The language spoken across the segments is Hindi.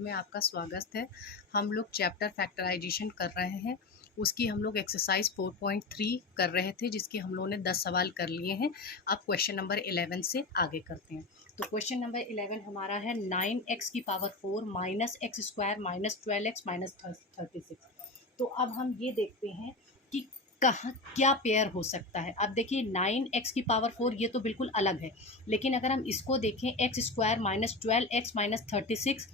में आपका स्वागत है। हम लोग चैप्टर फैक्टराइजेशन कर रहे हैं। उसकी हम लोग एक्सरसाइज 4.3 कर रहे थे, जिसके हम लोगों ने 10 सवाल कर लिए हैं। अब क्वेश्चन नंबर 11 से आगे करते हैं। तो क्वेश्चन नंबर 11 हमारा है 9x की power 4 minus x square minus 12x minus 36। तो अब हम ये देखते हैं कि कहाँ क्या पेयर हो सकता है। अब देखिए 9x की पावर 4 ये तो बिल्कुल अलग है, लेकिन अगर हम इसको देखें x square minus 12x minus 36,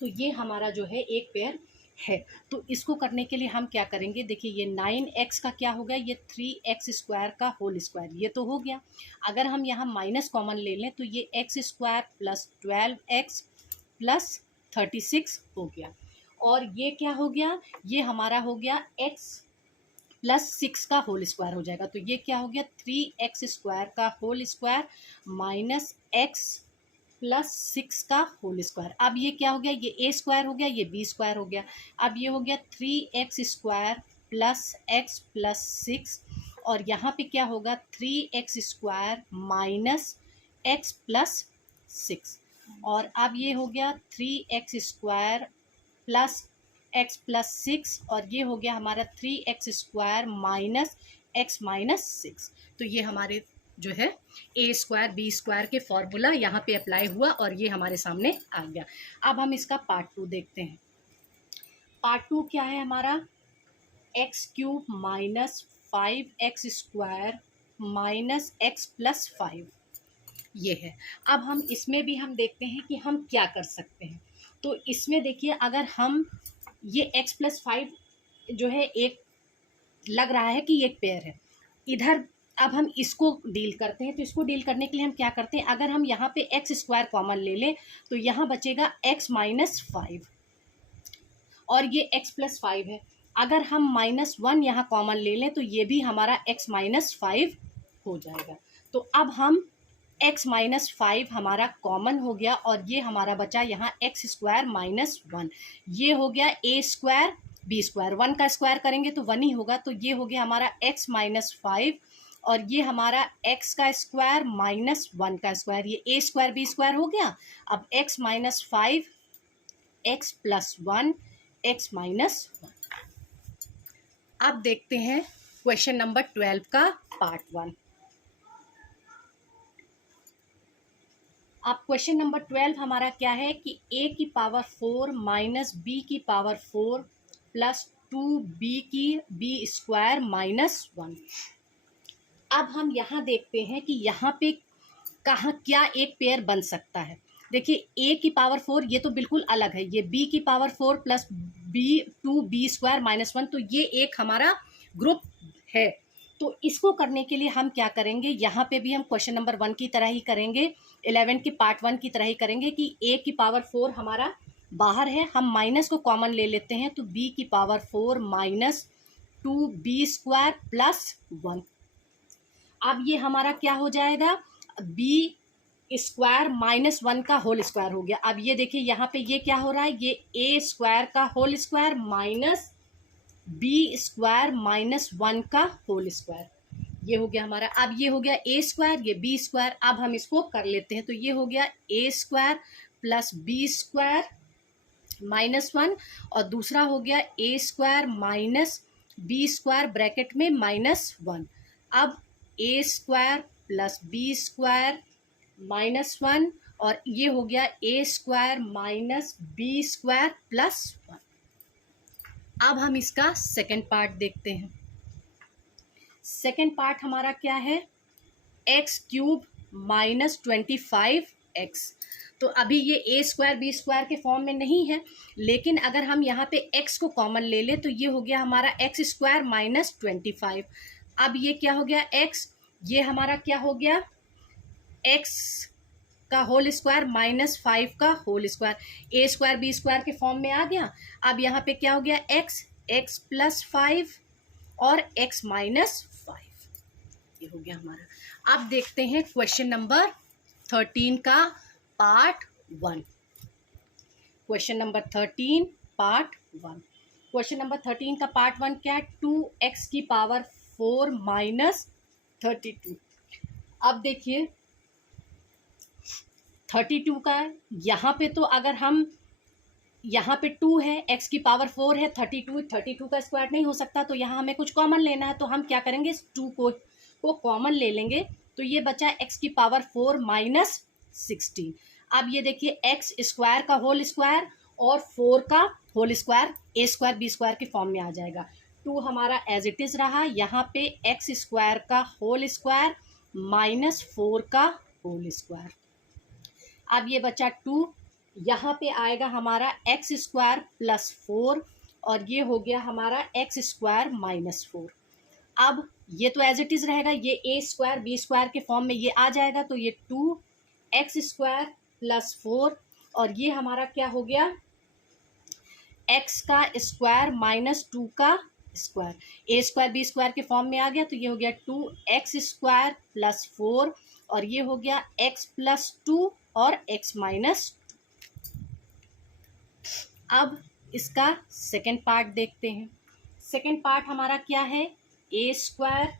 तो ये हमारा जो है एक पेयर है। तो इसको करने के लिए हम क्या करेंगे, देखिए ये 9x का क्या हो गया, ये 3x स्क्वायर का होल स्क्वायर, ये तो हो गया। अगर हम यहाँ माइनस कॉमन ले लें तो ये x square plus 12x plus 36 हो गया। और ये क्या हो गया, ये हमारा हो गया x प्लस 6 का होल स्क्वायर हो जाएगा। तो ये क्या हो गया, 3x स्क्वायर का whole square minus x plus 6 का होल स्क्वायर। अब ये क्या हो गया, ये a स्क्वायर हो गया, ये b स्क्वायर हो गया। अब ये हो गया 3x square plus x plus 6, और यहाँ पे क्या होगा 3x square minus x plus 6, और अब ये हो गया 3x square plus x plus 6, और ये हो गया हमारा 3x square minus x minus 6। तो ये हमारे जो है ए स्क्वायर बी स्क्वायर के फॉर्मूला यहाँ पे अप्लाई हुआ और ये हमारे सामने आ गया। अब हम इसका पार्ट 2 देखते हैं। पार्ट 2 क्या है हमारा, x cube minus 5x square minus x plus 5, ये है। अब हम इसमें भी हम देखते हैं कि हम क्या कर सकते हैं। तो इसमें देखिए, अगर हम ये x प्लस 5 जो है एक लग रहा है कि एक पेयर है, इधर अब हम इसको डील करते हैं। तो इसको डील करने के लिए हम क्या करते हैं, अगर हम यहाँ पे एक्स स्क्वायर कॉमन ले लें तो यहाँ बचेगा x माइनस 5, और ये x प्लस 5 है। अगर हम -1 यहाँ कॉमन ले लें तो ये भी हमारा x माइनस 5 हो जाएगा। तो अब हम x माइनस 5 हमारा कॉमन हो गया, और ये हमारा बचा यहाँ x स्क्वायर माइनस 1। ये हो गया a स्क्वायर b स्क्वायर, 1 का स्क्वायर करेंगे तो 1 ही होगा। तो ये हो गया हमारा x माइनस 5, और ये हमारा x का स्क्वायर माइनस 1 का स्क्वायर, ये a स्क्वायर b स्क्वायर हो गया। अब x minus 5 x plus 1 x minus 1। अब देखते हैं क्वेश्चन नंबर 12 का पार्ट 1। अब क्वेश्चन नंबर 12 हमारा क्या है कि a की पावर 4 माइनस b की पावर 4 प्लस 2b की b स्क्वायर माइनस 1। अब हम यहाँ देखते हैं कि यहाँ पे कहाँ क्या एक पेयर बन सकता है। देखिए a की पावर 4 ये तो बिल्कुल अलग है, ये b की power 4 plus b 2b square minus 1, तो ये एक हमारा ग्रुप है। तो इसको करने के लिए हम क्या करेंगे, यहाँ पे भी हम क्वेश्चन नंबर 1 की तरह ही करेंगे, 11 के पार्ट 1 की तरह ही करेंगे कि a की पावर 4 हमारा बाहर है, हम माइनस को कॉमन ले लेते हैं। तो b की power 4 minus 2b square plus 1। अब ये हमारा क्या हो जाएगा, b स्क्वायर माइनस 1 का होल स्क्वायर हो गया। अब ये देखिए यहाँ पे ये क्या हो रहा है, ये a स्क्वायर का whole square minus b square minus 1 का होल स्क्वायर, ये हो गया हमारा। अब ये हो गया a स्क्वायर, ये b स्क्वायर। अब हम इसको कर लेते हैं। तो ये हो गया a square plus b square minus 1, और दूसरा हो गया a square minus b square bracket में माइनस 1। अब a square plus b square minus 1, और ये हो गया a square minus b square plus 1। अब हम इसका सेकेंड पार्ट देखते हैं। सेकेंड पार्ट हमारा क्या है, एक्स क्यूब माइनस 25x। तो अभी ये a स्क्वायर b स्क्वायर के फॉर्म में नहीं है, लेकिन अगर हम यहाँ पे x को कॉमन ले ले तो ये हो गया हमारा एक्स स्क्वायर माइनस 25। अब ये क्या हो गया x, ये हमारा क्या हो गया x का होल स्क्वायर माइनस 5 का whole square, a square b square के फॉर्म में आ गया। अब यहाँ पे क्या हो गया x प्लस 5 और x माइनस 5, ये हो गया हमारा। अब देखते हैं क्वेश्चन नंबर 13 का part 1। Question number 13 part 1। Question number 13 का पार्ट 1 क्या है, 2x की पावर 4 माइनस 32। अब देखिए 32 का यहाँ पे तो अगर हम यहाँ पे 2 है, x की पावर 4 है, 32 का स्क्वायर नहीं हो सकता, तो यहाँ हमें कुछ कॉमन लेना है। तो हम क्या करेंगे, इस 2 को कॉमन ले लेंगे। तो ये बचा x की पावर 4 माइनस 16। अब ये देखिए x स्क्वायर का होल स्क्वायर और 4 का whole square a square b square के फॉर्म में आ जाएगा। 2 हमारा एज इट इज रहा। यहाँ पे x स्क्वायर का होल स्क्वायर माइनस 4 का होल स्क्वायर। अब ये बचा 2, यहाँ पे आएगा हमारा एक्स स्क्वायर प्लस 4 और ये हो गया हमारा एक्स स्क्वायर माइनस 4। अब ये तो एज इट इज रहेगा, ये ए स्क्वायर बी स्क्वायर के फॉर्म में ये आ जाएगा। तो ये 2 एक्स स्क्वायर प्लस 4 और ये हमारा क्या हो गया, एक्स का स्क्वायर माइनस 2 का square, a square b square के फॉर्म में आ गया। तो ये हो गया 2 एक्स स्क्वायर प्लस 4 और ये हो गया एक्स प्लस 2 और x माइनस। अब इसका सेकेंड पार्ट देखते हैं। सेकेंड पार्ट हमारा क्या है, ए स्क्वायर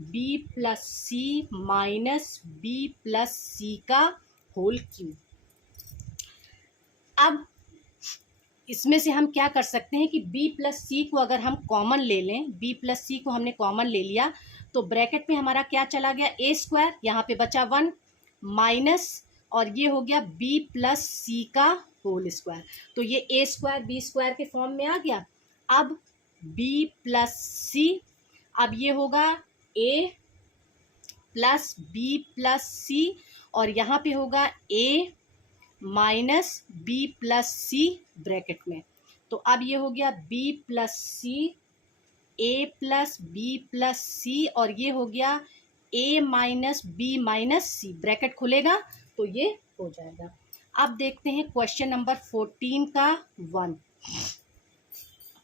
बी प्लस सी माइनस बी प्लस सी का होल क्यूब। अब इसमें से हम क्या कर सकते हैं कि b प्लस सी को अगर हम कॉमन ले लें, b प्लस सी को हमने कॉमन ले लिया तो ब्रैकेट में हमारा क्या चला गया, a स्क्वायर, यहाँ पे बचा 1 माइनस और ये हो गया b प्लस सी का होल स्क्वायर। तो ये a स्क्वायर b स्क्वायर के फॉर्म में आ गया। अब b प्लस सी, अब ये होगा a plus b plus C और यहाँ पे होगा a minus B plus C bracket में। तो अब ये हो गया b plus C, a plus B plus C और ये हो गया a minus B minus C, bracket खुलेगा तो ये हो जाएगा। अब देखते हैं क्वेश्चन नंबर 14 का 1।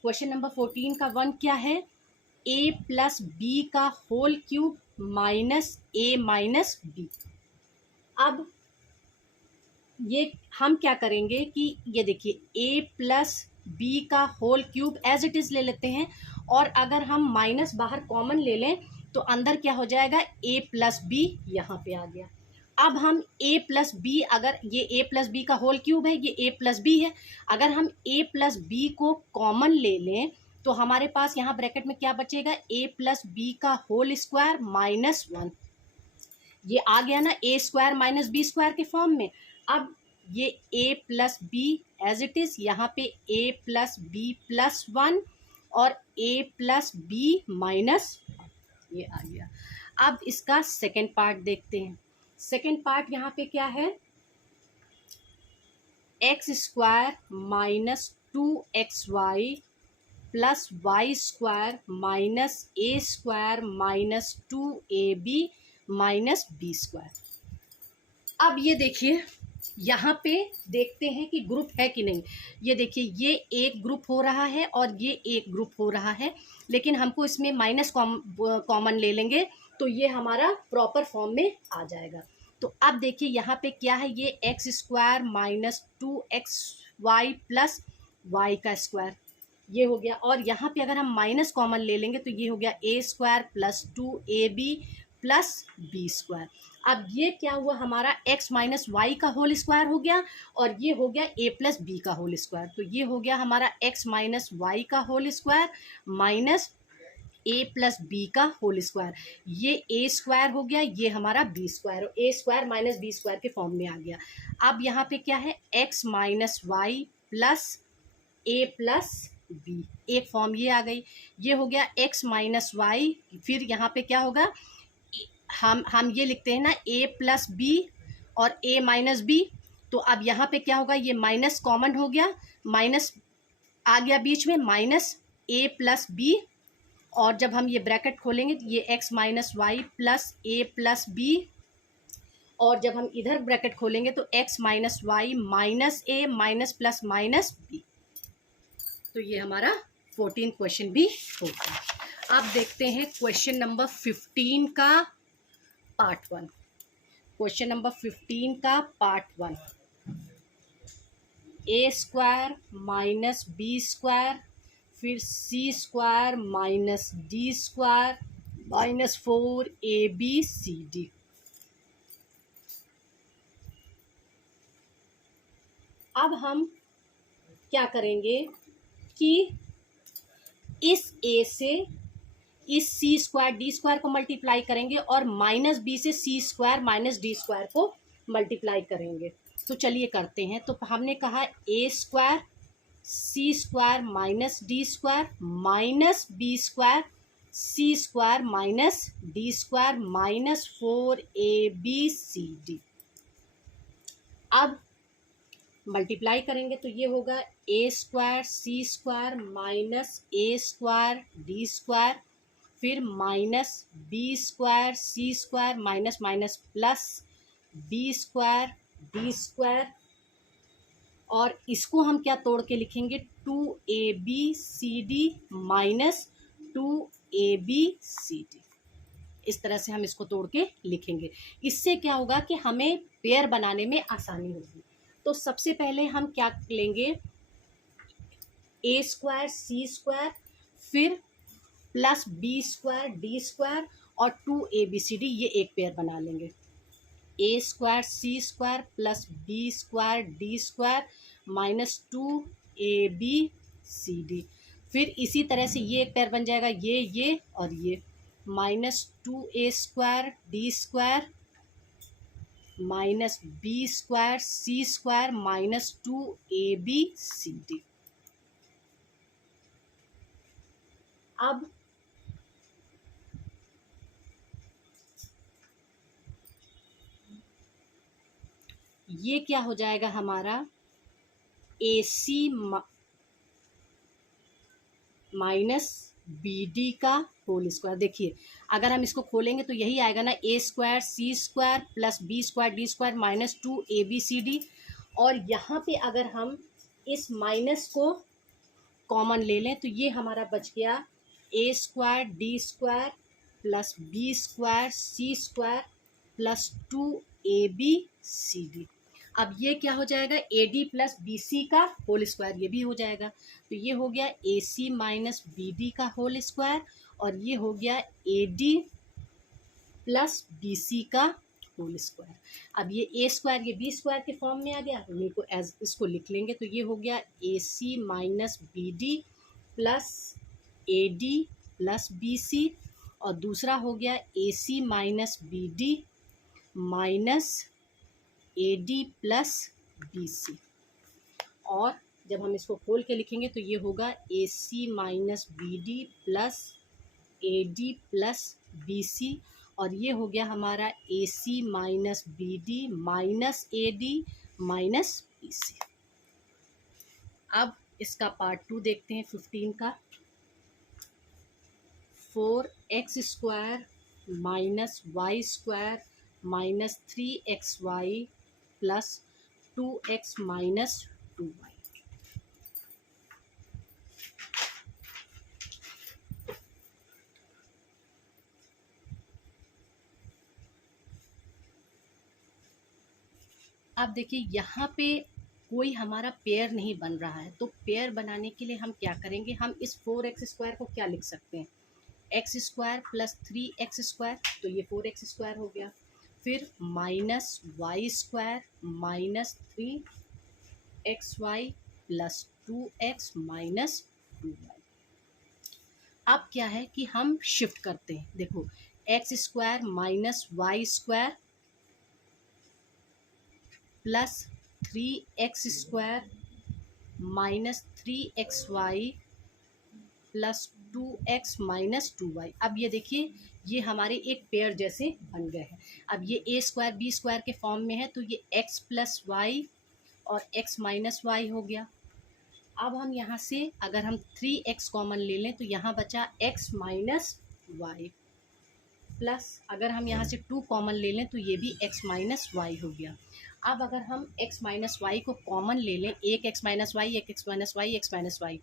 क्वेश्चन नंबर 14 का 1 क्या है, a प्लस बी का whole cube minus a minus b. अब ये हम क्या करेंगे कि ये देखिए a प्लस बी का whole cube as it is ले लेते हैं और अगर हम माइनस बाहर कॉमन ले लें तो अंदर क्या हो जाएगा, a प्लस बी यहाँ पे आ गया। अब हम a प्लस बी, अगर ये a प्लस बी का होल क्यूब है, ये a प्लस बी है, अगर हम a प्लस बी को कॉमन ले लें तो हमारे पास यहाँ ब्रैकेट में क्या बचेगा, a प्लस बी का होल स्क्वायर माइनस 1। ये आ गया ना a square minus B square के फॉर्म में। अब ये a plus b as it is, यहाँ पे a प्लस बी प्लस 1 और a प्लस बी माइनस, ये आ गया। अब इसका सेकेंड पार्ट देखते हैं। सेकेंड पार्ट यहाँ पे क्या है, X square minus 2xy plus Y square minus A square minus 2ab minus B square. अब ये देखिए यहाँ पे देखते हैं कि ग्रुप है कि नहीं। ये देखिए ये एक ग्रुप हो रहा है और ये एक ग्रुप हो रहा है, लेकिन हमको इसमें माइनस कॉमन ले लेंगे तो ये हमारा प्रॉपर फॉर्म में आ जाएगा। तो अब देखिए यहाँ पे क्या है, ये x square minus 2xy plus y का स्क्वायर, ये हो गया। और यहाँ पे अगर हम माइनस कॉमन ले लेंगे तो ये हो गया a square plus 2ab plus B square. अब ये क्या हुआ, हमारा x माइनस वाई का होल स्क्वायर हो गया और ये हो गया a प्लस बी का होल स्क्वायर। तो ये हो गया हमारा x माइनस वाई का whole square minus a plus b का होल स्क्वायर। ये a स्क्वायर हो गया, ये हमारा b square, a square minus B square के फॉर्म में आ गया। अब यहाँ पे क्या है, x minus y plus a plus b, एक फॉर्म ये आ गई। ये हो गया x माइनस वाई, फिर यहाँ पे क्या होगा, हम ये लिखते हैं ना a प्लस बी और a माइनस बी। तो अब यहाँ पे क्या होगा, ये माइनस कॉमन हो गया, माइनस आ गया बीच में, माइनस a प्लस बी और जब हम ये ब्रैकेट खोलेंगे तो ये x minus y plus a plus b और जब हम इधर ब्रैकेट खोलेंगे तो x minus y minus a minus plus minus b. तो ये हमारा 14 क्वेश्चन भी हो गया। अब देखते हैं क्वेश्चन नंबर 15 का पार्ट 1। क्वेश्चन नंबर 15 का part 1, a square minus B square फिर c square minus D square minus 4abcd। अब हम क्या करेंगे कि इस a से इस सी स्क्वायर डी स्क्वायर को मल्टीप्लाई करेंगे और माइनस बी से C square minus D square को मल्टीप्लाई करेंगे। तो चलिए करते हैं। तो हमने कहा A square C square minus D square minus B square C square minus D square minus 4abcd। अब मल्टीप्लाई करेंगे तो ये होगा A square C square minus A square D square, फिर minus B square C square minus minus plus B square D square, और इसको हम क्या तोड़ के लिखेंगे 2abcd माइनस 2abcd। इस तरह से हम इसको तोड़ के लिखेंगे। इससे क्या होगा कि हमें पेयर बनाने में आसानी होगी। तो सबसे पहले हम क्या लेंगे, ए स्क्वायर सी स्क्वायर फिर plus B square D square और 2abcd, ये एक पेयर बना लेंगे। A square C square plus B square D square minus 2abcd। फिर इसी तरह से ये एक पेयर बन जाएगा, ये और ये minus 2a square D square minus B square C square minus 2abcd। अब ये क्या हो जाएगा हमारा AC माइनस BD का होल स्क्वायर। देखिए अगर हम इसको खोलेंगे तो यही आएगा ना, A square C square plus B square D square minus 2abcd। और यहाँ पे अगर हम इस माइनस को कॉमन ले लें तो ये हमारा बच गया A square D square plus B square C square plus 2abcd। अब ये क्या हो जाएगा AD प्लस BC का होल स्क्वायर, ये भी हो जाएगा। तो ये हो गया AC माइनस BD का होल स्क्वायर और ये हो गया AD प्लस BC का होल स्क्वायर। अब ये A स्क्वायर ये B स्क्वायर के फॉर्म में आ गया, तो को एज इसको लिख लेंगे। तो ये हो गया AC minus BD plus AD plus BC और दूसरा हो गया AC minus BD minus AD plus BC। और जब हम इसको खोल के लिखेंगे तो ये होगा AC minus BD plus AD plus BC और ये हो गया हमारा AC minus BD minus AD minus BC। अब इसका पार्ट 2 देखते हैं 15 का। 4x square minus y square minus 3xy plus 2x minus 2y। अब देखिए यहाँ पे कोई हमारा पेयर नहीं बन रहा है, तो पेयर बनाने के लिए हम क्या करेंगे, हम इस 4x स्क्वायर को क्या लिख सकते हैं, x square plus 3x square, तो ये 4x स्क्वायर हो गया। फिर minus y square minus 3xy plus 2x minus 2y। अब क्या है कि हम शिफ्ट करते हैं। देखो x square minus y square plus 3x square minus 3xy plus 2x minus 2y। अब ये देखिए ये हमारे एक पेयर जैसे बन गए हैं। अब ये a स्क्वायर b स्क्वायर के फॉर्म में है, तो ये x प्लस वाई और x माइनस वाई हो गया। अब हम यहाँ से अगर हम 3x कॉमन ले लें तो यहाँ बचा x माइनस वाई प्लस अगर हम यहाँ से 2 कॉमन ले लें तो ये भी x माइनस वाई हो गया। अब अगर हम x माइनस वाई को कॉमन ले लें, एक x माइनस वाई एक x minus y x minus y,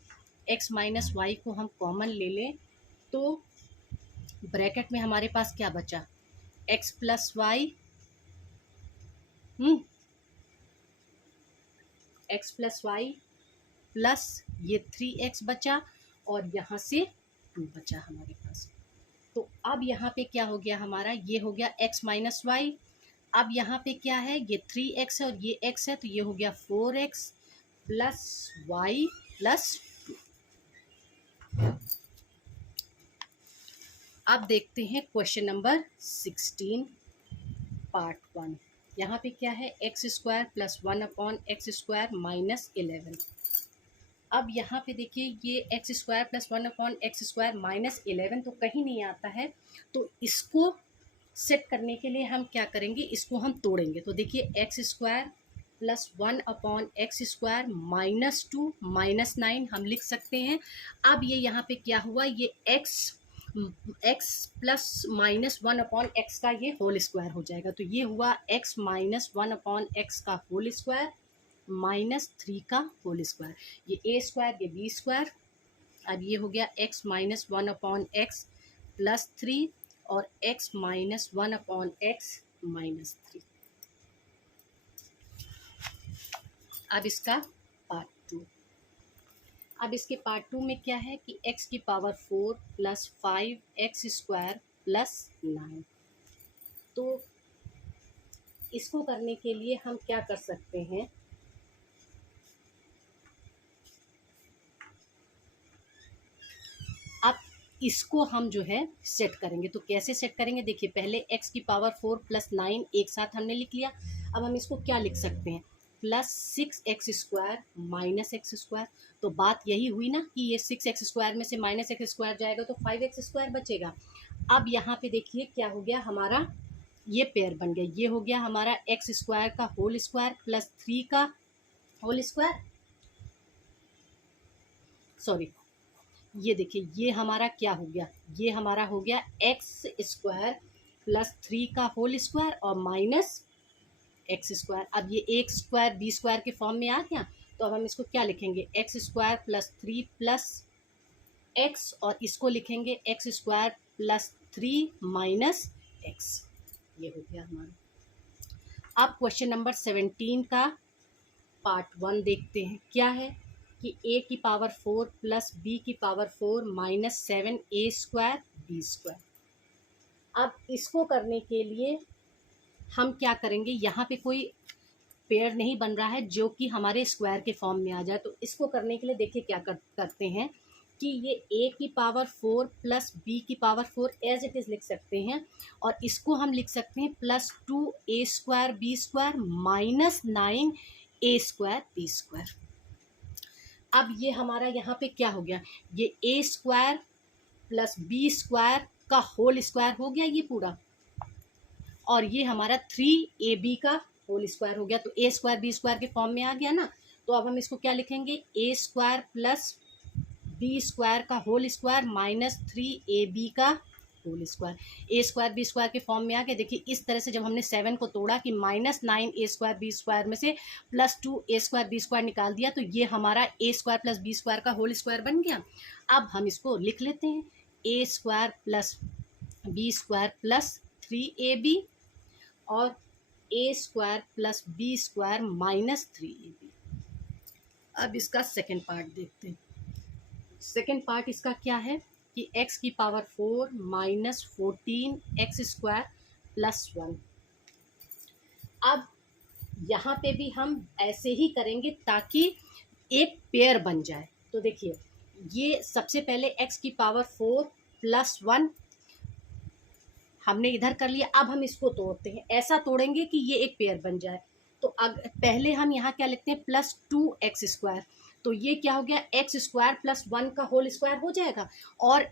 x minus y को हम कॉमन ले लें तो ब्रैकेट में हमारे पास क्या बचा, x plus y x plus y plus ये 3x बचा और यहाँ से 2 बचा हमारे पास। तो अब यहाँ पे क्या हो गया हमारा, ये हो गया x माइनस वाई। अब यहाँ पे क्या है, ये 3x है और ये x है, तो ये हो गया 4x प्लस वाई प्लस 2। अब देखते हैं क्वेश्चन नंबर 16 पार्ट 1। यहाँ पे क्या है, X square plus 1 upon x square minus 11। अब यहाँ पे देखिए ये x square plus 1 upon x square minus 11 तो कहीं नहीं आता है, तो इसको सेट करने के लिए हम क्या करेंगे, इसको हम तोड़ेंगे। तो देखिए x square plus 1 upon x square minus 2 minus 9 हम लिख सकते हैं। अब ये यहाँ पे क्या हुआ, ये x plus minus 1 upon x का ये होल स्क्वायर हो जाएगा। तो ये हुआ एक्स माइनस 1 अपॉन एक्स का होल स्क्वायर माइनस 3 का होल स्क्वायर। ये ए स्क्वायर ये बी स्क्वायर। अब ये हो गया x minus 1 upon x plus 3 और x minus 1 upon x minus 3। अब इसका पार्ट 2। अब इसके पार्ट 2 में क्या है कि x की power 4 plus 5x square plus 9। तो इसको करने के लिए हम क्या कर सकते हैं, अब इसको हम जो है सेट करेंगे। तो कैसे सेट करेंगे, देखिए पहले x की पावर 4 प्लस 9 एक साथ हमने लिख लिया। अब हम इसको क्या लिख सकते हैं, plus 6x square minus x square. तो बात यही हुई ना कि ये 6x स्क्वायर में से माइनस एक्स स्क्वायर जाएगा तो 5x स्क्वायर बचेगा। अब यहाँ पे देखिए क्या हो गया, हमारा ये पेयर बन गया। ये हो गया हमारा एक्स स्क्वायर का होल स्क्वायर प्लस 3 का होल स्क्वायर, सॉरी ये देखिए ये हमारा क्या हो गया, ये हमारा हो गया एक्स स्क्वायर प्लस 3 का होल स्क्वायर और माइनस एक्स स्क्वायर। अब ये एक स्क्वायर बी स्क्वायर के फॉर्म में आ गया। तो अब हम इसको क्या लिखेंगे, x square plus 3 plus x, और इसको लिखेंगे x square plus 3 minus x. ये हो गया हमारा। अब क्वेश्चन नंबर 17 का पार्ट 1 देखते हैं। क्या है कि a की पावर 4 प्लस b की power 4 minus 7a square b square. अब इसको करने के लिए हम क्या करेंगे, यहाँ पे कोई पेयर नहीं बन रहा है जो कि हमारे स्क्वायर के फॉर्म में आ जाए। तो इसको करने के लिए देखिए क्या करते हैं कि ये a की पावर 4 प्लस b की पावर 4 एज इट इज़ लिख सकते हैं, और इसको हम लिख सकते हैं plus 2a square b square minus 9a square b square. अब ये हमारा यहाँ पे क्या हो गया, ये a square plus B square का होल स्क्वायर हो गया ये पूरा, और ये हमारा 3ab का होल स्क्वायर हो गया। तो a स्क्वायर बी स्क्वायर के फॉर्म में आ गया ना। तो अब हम इसको क्या लिखेंगे, a square plus B square का होल स्क्वायर माइनस 3ab का whole square. A square b square के फॉर्म में आ गया। देखिए इस तरह से जब हमने 7 को तोड़ा कि minus 9a square b square में से plus 2a square b square निकाल दिया, तो ये हमारा a square plus B square का होल स्क्वायर बन गया। अब हम इसको लिख लेते हैं, a square plus B square plus 3ab और a square plus B square minus 3ab। अब इसका सेकेंड पार्ट देखते हैं। सेकेंड पार्ट इसका क्या है कि x की power 4 minus 14x square plus 1। अब यहाँ पे भी हम ऐसे ही करेंगे ताकि एक पेयर बन जाए। तो देखिए ये सबसे पहले x की पावर 4 प्लस 1 हमने इधर कर लिया। अब हम इसको तोड़ते हैं, ऐसा तोड़ेंगे कि ये एक पेयर बन जाए। तो पहले हम यहाँ क्या लिखते हैं, प्लस 2x स्क्वायर। तो ये क्या हो गया, एक्स स्क्वायर प्लस 1 का होल स्क्वायर हो जाएगा, और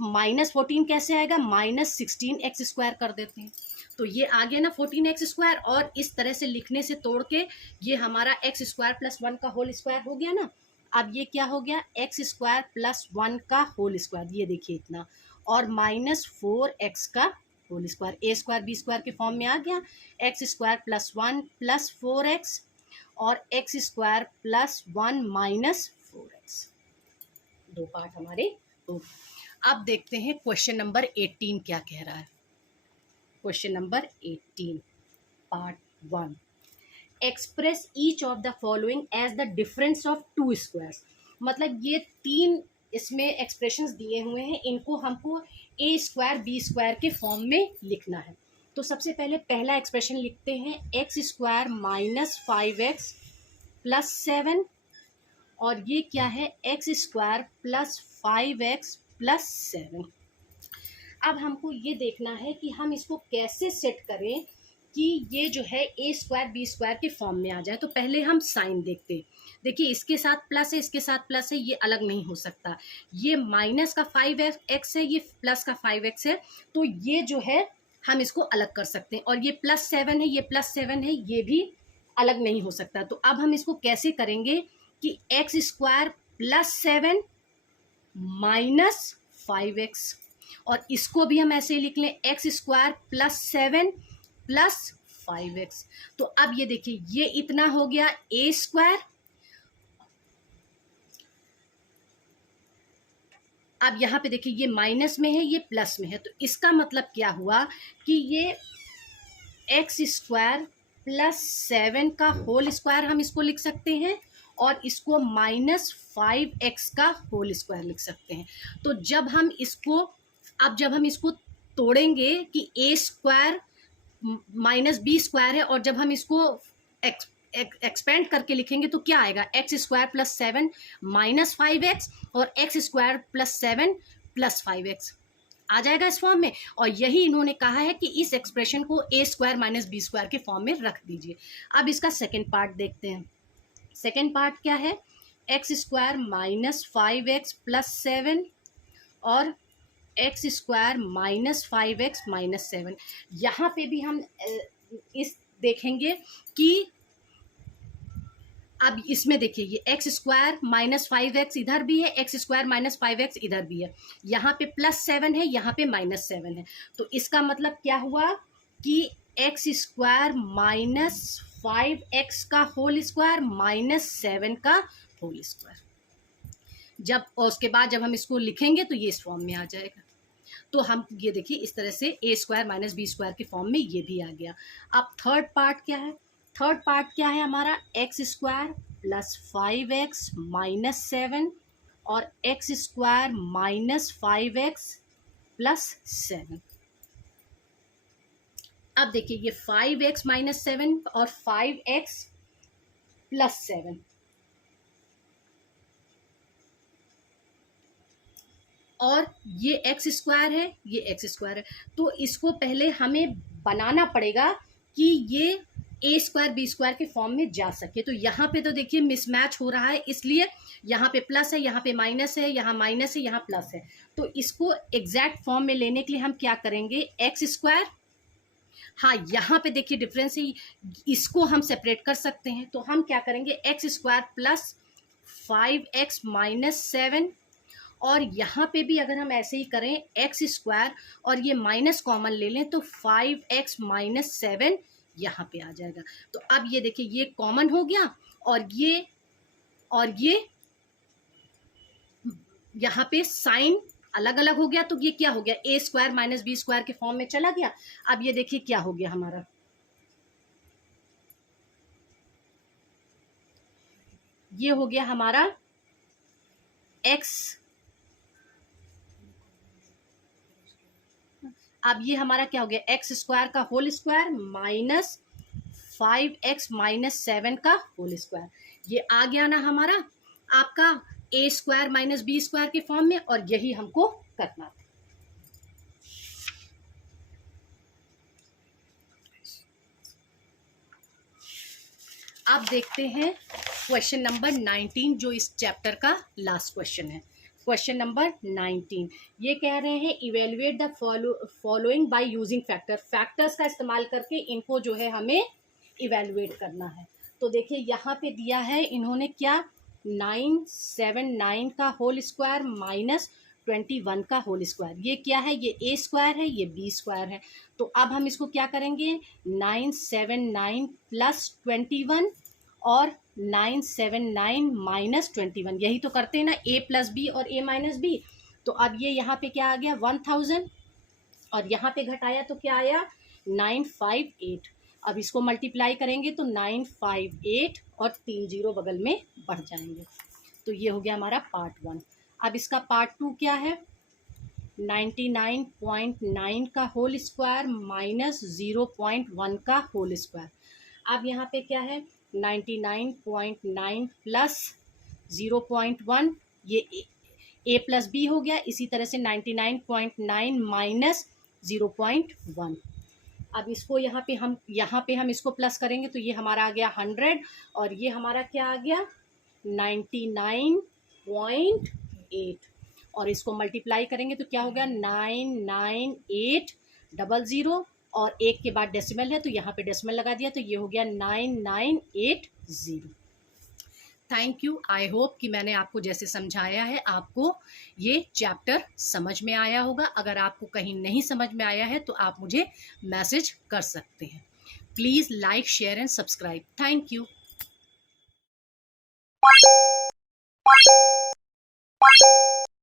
माइनस 14 कैसे आएगा, माइनस 16x स्क्वायर कर देते हैं। तो ये आ गया ना 14x स्क्वायर, और इस तरह से लिखने से तोड़ के ये हमारा एक्स स्क्वायर प्लस 1 का होल स्क्वायर हो गया ना। अब ये क्या हो गया, एक्स स्क्वायर प्लस 1 का होल स्क्वायर, ये देखिए इतना, और माइनस 4x का whole square. A square b square के फॉर्म में आ गया, x square plus 1 plus 4x और x square plus 1 minus 4x। दो पार्ट हमारे हो। अब देखते हैं क्वेश्चन नंबर 18 क्या कह रहा है। Question number 18 part 1, express each of the following as the difference of two squares. मतलब ये 3 इसमें एक्सप्रेशंस दिए हुए हैं, इनको हमको ए स्क्वायर बी स्क्वायर के फॉर्म में लिखना है। तो सबसे पहले पहला एक्सप्रेशन लिखते हैं, x square minus 5x plus 7 और ये क्या है, X square plus 5x plus 7। अब हमको ये देखना है कि हम इसको कैसे सेट करें कि ये जो है ए स्क्वायर बी स्क्वायर के फॉर्म में आ जाए। तो पहले हम साइन देखते हैं। देखिए इसके साथ प्लस है, इसके साथ प्लस है, ये अलग नहीं हो सकता। ये माइनस का 5x है, ये प्लस का 5x है, तो ये जो है हम इसको अलग कर सकते हैं। और ये प्लस 7 है, ये प्लस 7 है, ये भी अलग नहीं हो सकता। तो अब हम इसको कैसे करेंगे कि x square plus 7 minus 5x, और इसको भी हम ऐसे ही लिख लें, x square plus 7 plus 5x। तो अब ये देखिए ये इतना हो गया ए स्क्वायर। अब यहाँ पे देखिए ये माइनस में है, ये प्लस में है, तो इसका मतलब क्या हुआ कि ये एक्स स्क्वायर प्लस 7 का होल स्क्वायर हम इसको लिख सकते हैं, और इसको माइनस 5x का होल स्क्वायर लिख सकते हैं। तो जब हम इसको तोड़ेंगे कि ए स्क्वायर माइनस बी स्क्वायर है, और जब हम इसको एक्सपेंड करके लिखेंगे तो क्या आएगा, x square plus 7 minus 5x और x square plus 7 plus 5x आ जाएगा इस फॉर्म में। और यही इन्होंने कहा है कि इस एक्सप्रेशन को ए स्क्वायर माइनस बी स्क्वायर के फॉर्म में रख दीजिए। अब इसका सेकेंड पार्ट देखते हैं। सेकेंड पार्ट क्या है, X square minus 5x plus 7 और x square minus 5x minus 7। यहाँ पे भी हम इस देखेंगे कि अब इसमें देखिए ये एक्स स्क्वायर माइनस 5x इधर भी है, एक्स स्क्वायर माइनस 5x इधर भी है, यहाँ पे प्लस 7 है, यहाँ पे माइनस 7 है। तो इसका मतलब क्या हुआ कि एक्स स्क्वायर माइनस 5x का होल स्क्वायर माइनस 7 का होल स्क्वायर। जब और उसके बाद जब हम इसको लिखेंगे तो ये इस फॉर्म में आ जाएगा। तो हम ये देखिए इस तरह से ए स्क्वायर माइनस बी स्क्वायर के फॉर्म में ये भी आ गया। अब थर्ड पार्ट क्या है, थर्ड पार्ट क्या है हमारा, x square plus 5x minus 7 और x square minus 5x plus 7। अब देखिए ये 5x माइनस 7 और 5x प्लस 7, और ये एक्स स्क्वायर है, ये एक्स स्क्वायर है। तो इसको पहले हमें बनाना पड़ेगा कि ये ए स्क्वायर बी स्क्वायर के फॉर्म में जा सके। तो यहाँ पे तो देखिए मिसमैच हो रहा है, इसलिए यहाँ पे प्लस है, यहाँ पे माइनस है, यहाँ माइनस है, यहाँ प्लस है। तो इसको एग्जैक्ट फॉर्म में लेने के लिए हम क्या करेंगे, एक्स स्क्वायर, हाँ यहाँ पे देखिए डिफरेंस है, इसको हम सेपरेट कर सकते हैं। तो हम क्या करेंगे, x square plus 5x minus 7, और यहाँ पे भी अगर हम ऐसे ही करें एक्स स्क्वायर और ये माइनस कॉमन ले लें तो 5x माइनस 7 यहाँ पे आ जाएगा। तो अब ये देखिए ये कॉमन हो गया, और ये यहाँ पे साइन अलग अलग हो गया। तो ये क्या हो गया, A square minus B square के फॉर्म में चला गया। अब ये देखिए क्या हो गया हमारा, ये हो गया हमारा x, अब ये हमारा क्या हो गया, एक्स स्क्वायर का whole square minus 5x minus 7 का होल स्क्वायर। ये आ गया ना हमारा आपका ए स्क्वायर माइनस बी स्क्वायर के फॉर्म में, और यही हमको करना था। अब देखते हैं क्वेश्चन नंबर 19 जो इस चैप्टर का लास्ट क्वेश्चन है। क्वेश्चन नंबर 19 ये कह रहे हैं evaluate the following by using factor, factors का इस्तेमाल करके इनको जो है हमें इवेल्युएट करना है। तो देखिए यहाँ पे दिया है इन्होंने क्या, 979 का होल स्क्वायर माइनस 21 का होल स्क्वायर। ये क्या है, ये ए स्क्वायर है, ये बी स्क्वायर है। तो अब हम इसको क्या करेंगे, 979 प्लस 21 और 979 माइनस 21, यही तो करते हैं ना, ए प्लस बी और ए माइनस बी। तो अब ये यहाँ पे क्या आ गया 1000, और यहाँ पे घटाया तो क्या आया 958। अब इसको मल्टीप्लाई करेंगे तो 958 और 30 बगल में बढ़ जाएंगे। तो ये हो गया हमारा पार्ट 1। अब इसका पार्ट 2 क्या है, 99.9 का होल स्क्वायर माइनस 0.1 का होल स्क्वायर। अब यहाँ पे क्या है 99.9 प्लस 0.1, ये a प्लस बी हो गया। इसी तरह से 99.9 माइनस 0.1। अब इसको यहाँ पे हम इसको प्लस करेंगे तो ये हमारा आ गया 100 और ये हमारा क्या आ गया 99.8 और इसको मल्टीप्लाई करेंगे तो क्या हो गया 99800 और एक के बाद डेसिमल है तो यहाँ पे डेसिमल लगा दिया तो ये हो गया 9980। Thank you. आई होप कि मैंने आपको जैसे समझाया है आपको ये चैप्टर समझ में आया होगा। अगर आपको कहीं नहीं समझ में आया है तो आप मुझे मैसेज कर सकते हैं। Please like, share and subscribe. Thank you.